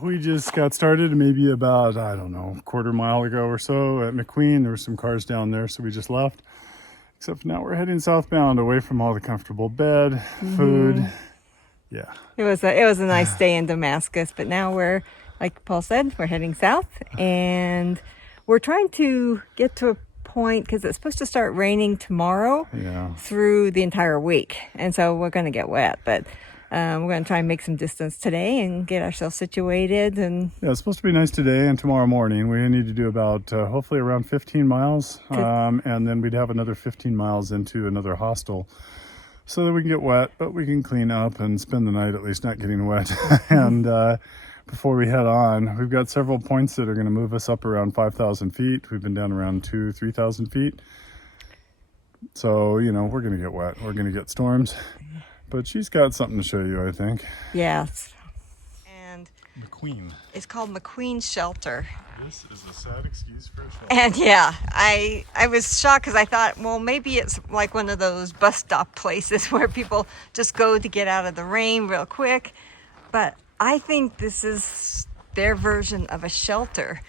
We just got started maybe about, I don't know, a quarter mile ago or so at Mcqueen. There were some cars down there, so we just left. Except now we're heading southbound, away from all the comfortable bed, food. Yeah. It was a nice day in Damascus, but now we're, like Paul said, we're heading south, and we're trying to get to a point because it's supposed to start raining tomorrow through the entire week, and so we're going to get wet, but we're going to try and make some distance today and get ourselves situated. And yeah, it's supposed to be nice today and tomorrow morning. We need to do about hopefully around 15 miles, and then we'd have another 15 miles into another hostel so that we can get wet, but we can clean up and spend the night at least not getting wet. And before we head on, we've got several points that are going to move us up around 5,000 feet. We've been down around 3,000 feet. So, you know, we're going to get wet. We're going to get storms. But she's got something to show you, I think. yes. And Mcqueen. it's called Mcqueen Shelter. This is a sad excuse for a shelter. And yeah, I was shocked because I thought, well, maybe it's like one of those bus stop places where people just go to get out of the rain real quick. But I think this is their version of a shelter.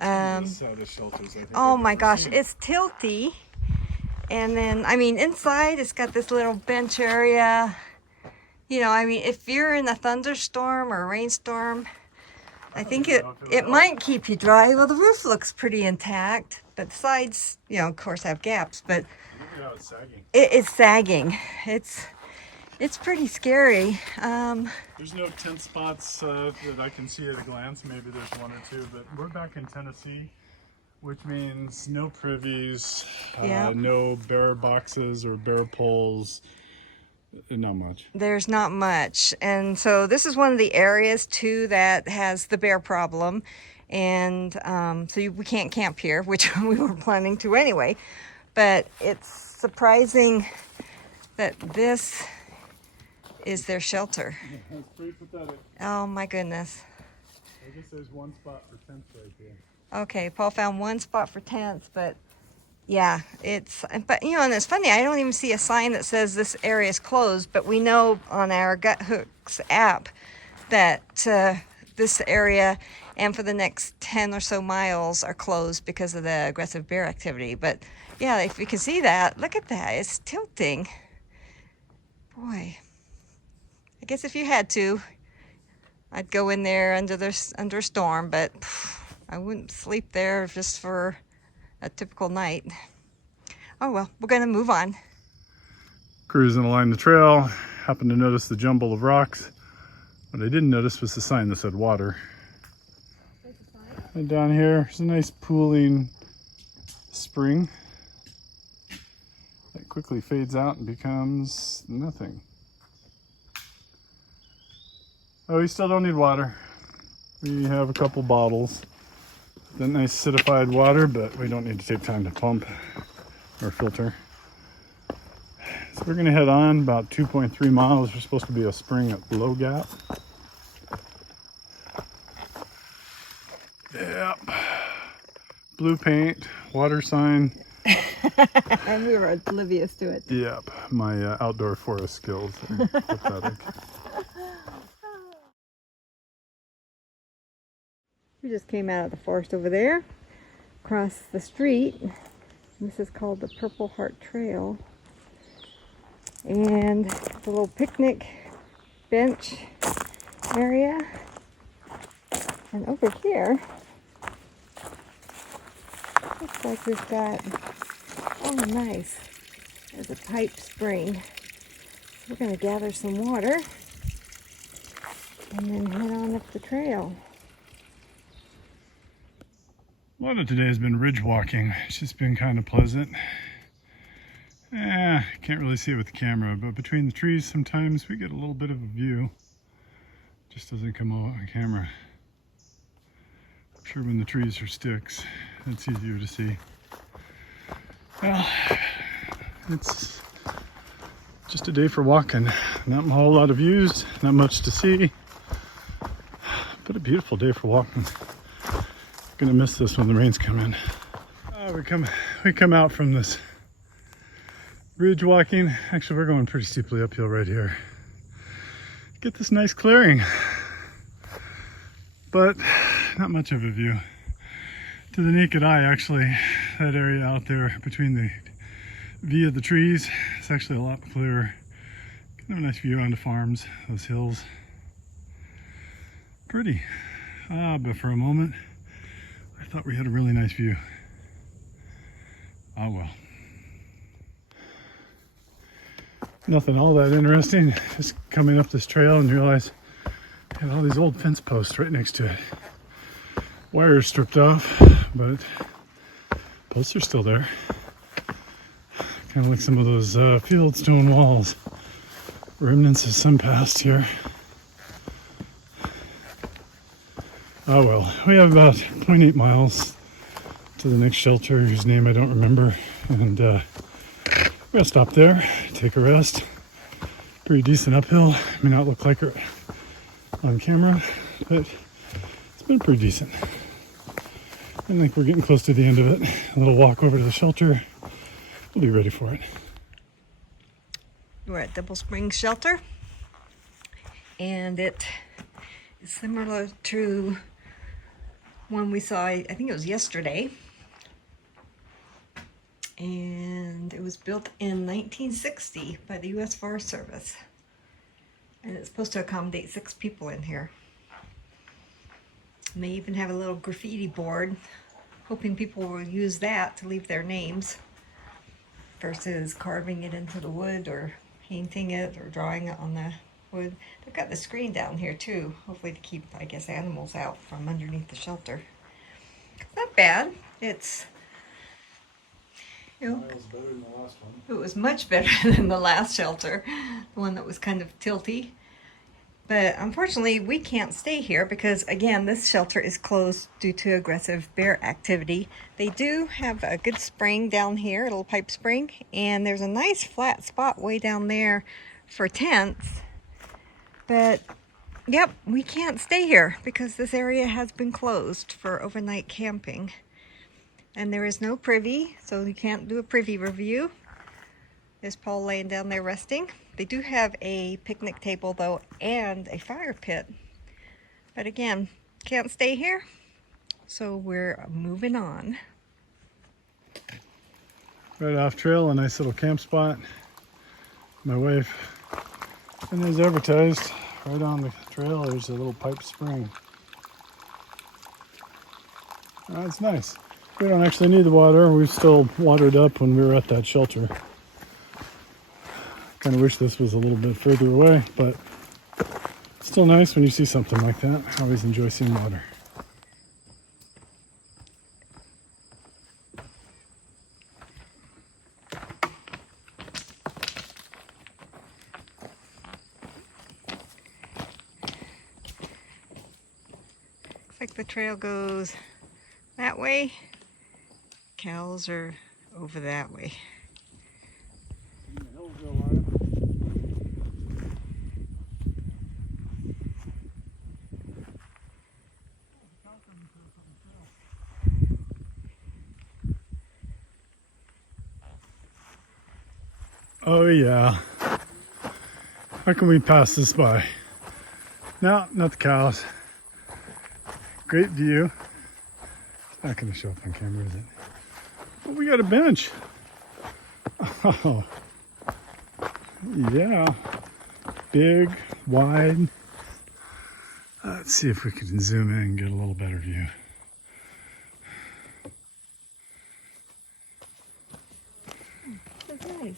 Oh my gosh, it's tilty. And then, I mean, inside it's got this little bench area. You know, I mean, if you're in a thunderstorm or a rainstorm, I think it might keep you dry. Well, the roof looks pretty intact, but the sides, you know, of course have gaps, but it's sagging. it is sagging. It's pretty scary. There's no tent spots that I can see at a glance. Maybe there's one or two, but we're back in Tennessee, which means no privies, no bare boxes or bare poles. Not much. There's not much. And so this is one of the areas too that has the bear problem. And so we can't camp here, which we were planning to anyway. But it's surprising that this is their shelter. That's pretty pathetic. Oh my goodness. I guess there's one spot for tents right here. Okay, Paul found one spot for tents, but yeah, but you know, and it's funny, I don't even see a sign that says this area is closed, but we know on our Gut Hooks app that this area and for the next 10 or so miles are closed because of the aggressive bear activity. But yeah, if you can see that, look at that, it's tilting. Boy, I guess if you had to, I'd go in there under a storm, but I wouldn't sleep there just for a typical night. Oh well, we're gonna move on. Cruising along the trail, happened to notice the jumble of rocks. What I didn't notice was the sign that said water. And down here, there's a nice pooling spring that quickly fades out and becomes nothing. Oh, we still don't need water. We have a couple bottles. That nice acidified water, but we don't need to take time to pump or filter. So we're gonna head on about 2.3 miles. There's supposed to be a spring at Low Gap. Yep. Blue paint, water sign. And we were oblivious to it. Yep, my outdoor forest skills are pathetic. We just came out of the forest over there, across the street. This is called the Purple Heart Trail. And it's a little picnic bench area. And over here, looks like we've got, oh nice, there's a pipe spring. We're going to gather some water and then head on up the trail. A lot of today has been ridge walking. It's just been kind of pleasant. Can't really see it with the camera, but between the trees sometimes we get a little bit of a view. Just doesn't come out on camera. I'm sure when the trees are sticks, it's easier to see. Well, it's just a day for walking. Not a whole lot of views, not much to see, but a beautiful day for walking. Gonna miss this when the rains come in. We come out from this ridge walking. Actually, we're going pretty steeply uphill right here. Get this nice clearing. but not much of a view. To the naked eye, actually, that area out there between the V of the trees, it's actually a lot clearer. Kind of a nice view onto farms, those hills. Pretty. But for a moment, I thought we had a really nice view. Oh well. Nothing all that interesting. Just coming up this trail and realize I had all these old fence posts right next to it. Wires stripped off, but posts are still there. Kind of like some of those field stone walls. Remnants of some past here. Oh well, we have about 0.8 miles to the next shelter, whose name I don't remember, and we're gonna stop there, take a rest. Pretty decent uphill. May not look like it on camera, but it's been pretty decent. I think we're getting close to the end of it. A little walk over to the shelter. We'll be ready for it. We're at Double Springs Shelter, and it is similar to one we saw, I think it was yesterday, and it was built in 1960 by the U.S. Forest Service, and it's supposed to accommodate 6 people in here. And they even have a little graffiti board, hoping people will use that to leave their names versus carving it into the wood or painting it or drawing it on the wood. They've got the screen down here too, hopefully to keep, I guess, animals out from underneath the shelter. Not bad. It's, you know, Miles better than the last one. it was much better than the last shelter, the one that was kind of tilty. But unfortunately, we can't stay here because, again, this shelter is closed due to aggressive bear activity. They do have a good spring down here, a little pipe spring, and there's a nice flat spot way down there for tents. But, yep, we can't stay here because this area has been closed for overnight camping. And there is no privy, so you can't do a privy review. There's Paul laying down there resting. They do have a picnic table, though, and a fire pit. But again, can't stay here, so we're moving on. Right off trail, a nice little camp spot. My wife, and as advertised, right on the trail, there's a little pipe spring. That's nice. We don't actually need the water. We still watered up when we were at that shelter. Kind of wish this was a little bit further away, but still nice when you see something like that. I always enjoy seeing water. Looks like the trail goes that way. Cows are over that way. Oh yeah. How can we pass this by? No, not the cows. Great view. It's not going to show up on camera, is it? But we got a bench. Oh. Yeah. Big, wide. Let's see if we can zoom in and get a little better view. That's nice.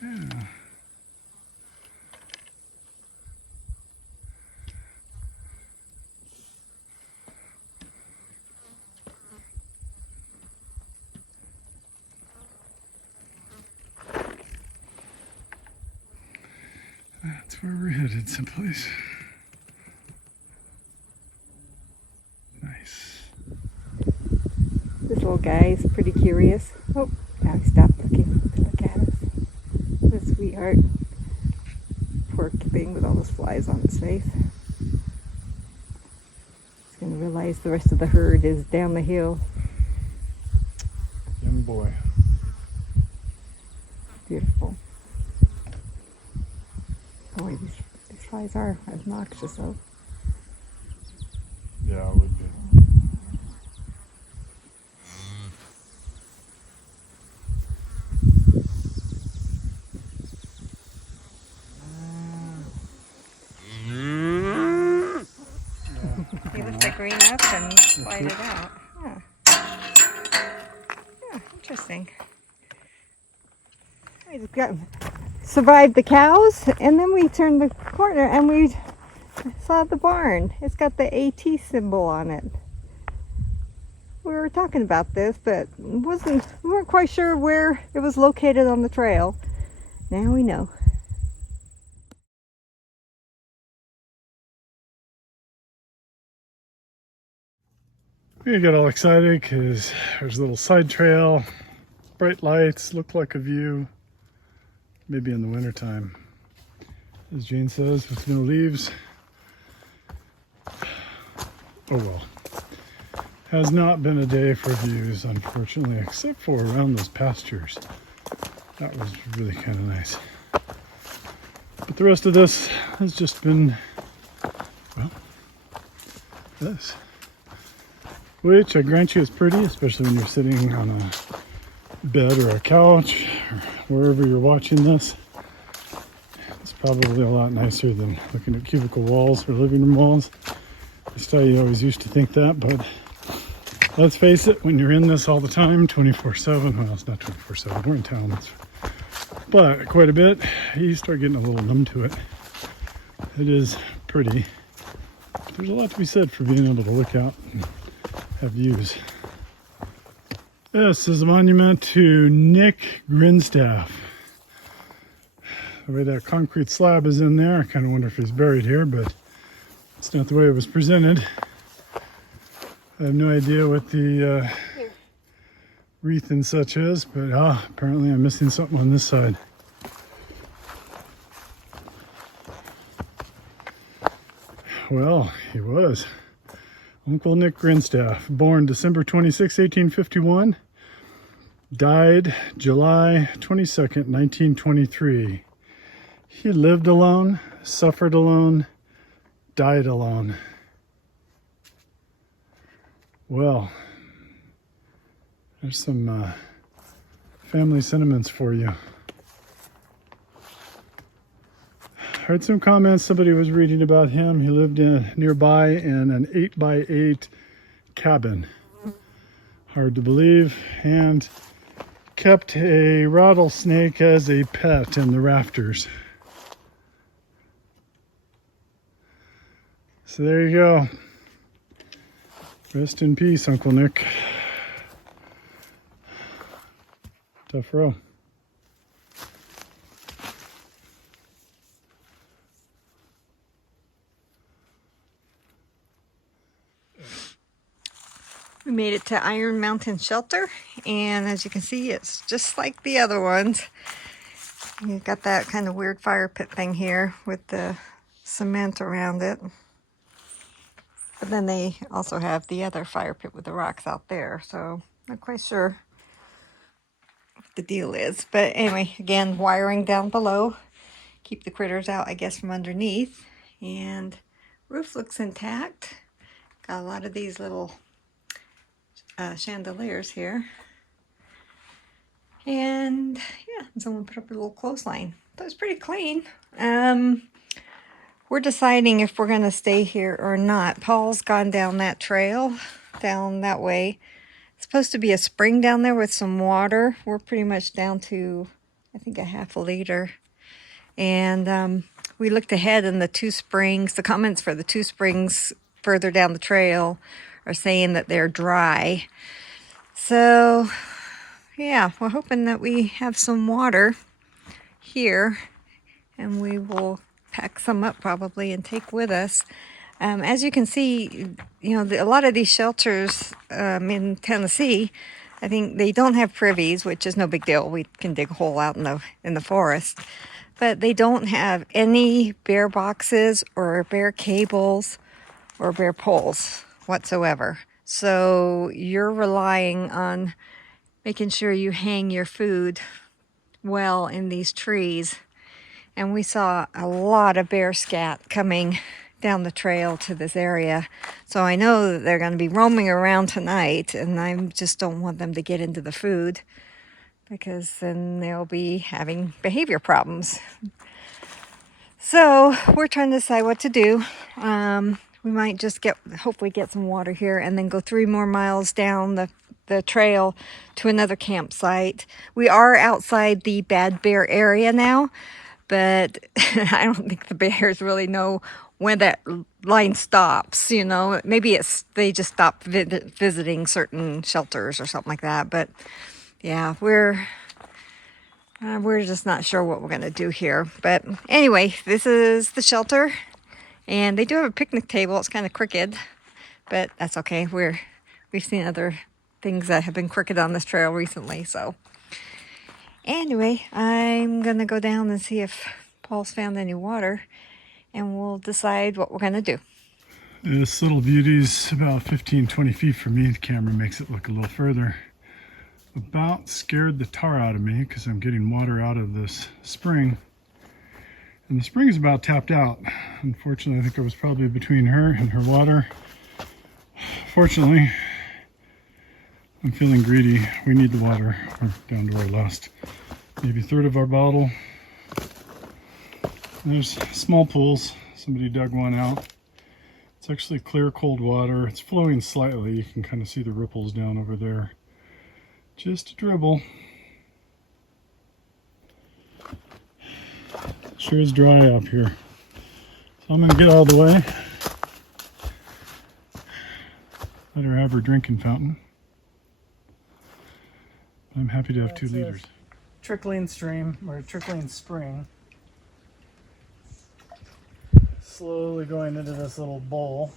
Yeah. That's where we're headed someplace. Nice. This little guy is pretty curious. Oh, now he stopped looking to look at us. The sweetheart. Poor thing with all those flies on its face. He's going to realize the rest of the herd is down the hill. Young boy. Beautiful. Boy, these flies are obnoxious though. Yeah, it would be. He left the green up and slide it out. Huh. Yeah, interesting. We just got survived the cows, and then we turned the corner and we saw the barn. It's got the AT symbol on it. We were talking about this, but we weren't quite sure where it was located on the trail. Now we know. We got all excited because there's a little side trail, bright lights, look like a view. Maybe in the wintertime, as Jane says, with no leaves. Oh well. Has not been a day for views, unfortunately, except for around those pastures. That was really kind of nice. But the rest of this has just been, well, this. Which I grant you is pretty, especially when you're sitting on a bed or a couch or wherever you're watching this. It's probably a lot nicer than looking at cubicle walls or living room walls. I tell you, I always used to think that, but let's face it, when you're in this all the time, 24/7, well, it's not 24/7, we're in town, but quite a bit, you start getting a little numb to it. It is pretty. But there's a lot to be said for being able to look out and have views. This is a monument to Nick Grinstaff. The way that concrete slab is in there, I kind of wonder if he's buried here, but it's not the way it was presented. I have no idea what the wreath and such is, but apparently I'm missing something on this side. Well, he was. Uncle Nick Grinstaff, born December 26, 1851, died July 22nd, 1923. He lived alone, suffered alone, died alone. Well, there's some family sentiments for you. Heard some comments, somebody was reading about him. He lived nearby in an 8x8 cabin. Hard to believe. And kept a rattlesnake as a pet in the rafters. So there you go. Rest in peace, Uncle Nick. Tough row. We made it to Iron Mountain Shelter, and as you can see, it's just like the other ones. You've got that kind of weird fire pit thing here with the cement around it. But then they also have the other fire pit with the rocks out there, so not quite sure what the deal is. But anyway, again, wiring down below. Keep the critters out, I guess, from underneath. And roof looks intact. Got a lot of these little chandeliers here. And yeah, someone put up a little clothesline. So it's pretty clean. We're deciding if we're going to stay here or not. Paul's gone down that trail, down that way. It's supposed to be a spring down there with some water. We're pretty much down to, I think, a half a liter. And we looked ahead, and the two springs, the comments for the two springs further down the trail are saying that they're dry. So yeah, we're hoping that we have some water here, and we will pack some up probably and take with us. As you can see, you know, a lot of these shelters in Tennessee, I think they don't have privies, which is no big deal. We can dig a hole out in the forest, but they don't have any bare boxes or bare cables or bare poles whatsoever. So you're relying on making sure you hang your food well in these trees. And we saw a lot of bear scat coming down the trail to this area. So I know that they're going to be roaming around tonight, and I just don't want them to get into the food because then they'll be having behavior problems. So we're trying to decide what to do. We might just hopefully get some water here and then go 3 more miles down the trail to another campsite. We are outside the bad bear area now, but I don't think the bears really know when that line stops. You know, maybe they just stop visiting certain shelters or something like that. But yeah, we're just not sure what we're going to do here. But anyway, this is the shelter. And they do have a picnic table. It's kind of crooked, but that's okay. We've seen other things that have been crooked on this trail recently. So anyway, I'm going to go down and see if Paul's found any water, and we'll decide what we're going to do. This little beauty's about 15-20 feet from me. The camera makes it look a little further. About scared the tar out of me because I'm getting water out of this spring. And the spring is about tapped out. Unfortunately, I think I was probably between her and her water. Fortunately, I'm feeling greedy. We need the water. We're down to our last maybe third of our bottle. There's small pools. Somebody dug one out. It's actually clear, cold water. It's flowing slightly. You can kind of see the ripples down over there. Just a dribble. Sure is dry up here. So I'm going to get out of the way. Let her have her drinking fountain. I'm happy to have 2 liters. Trickling stream, or a trickling spring. Slowly going into this little bowl.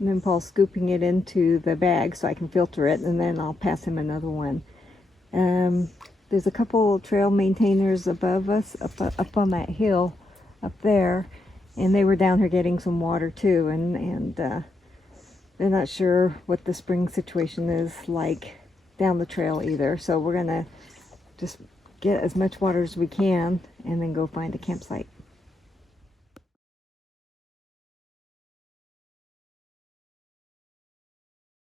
And then Paul's scooping it into the bag so I can filter it, and then I'll pass him another one. There's a couple trail maintainers above us, up on that hill up there, and they were down here getting some water too, and they're not sure what the spring situation is like down the trail either. So we're gonna just get as much water as we can and then go find a campsite.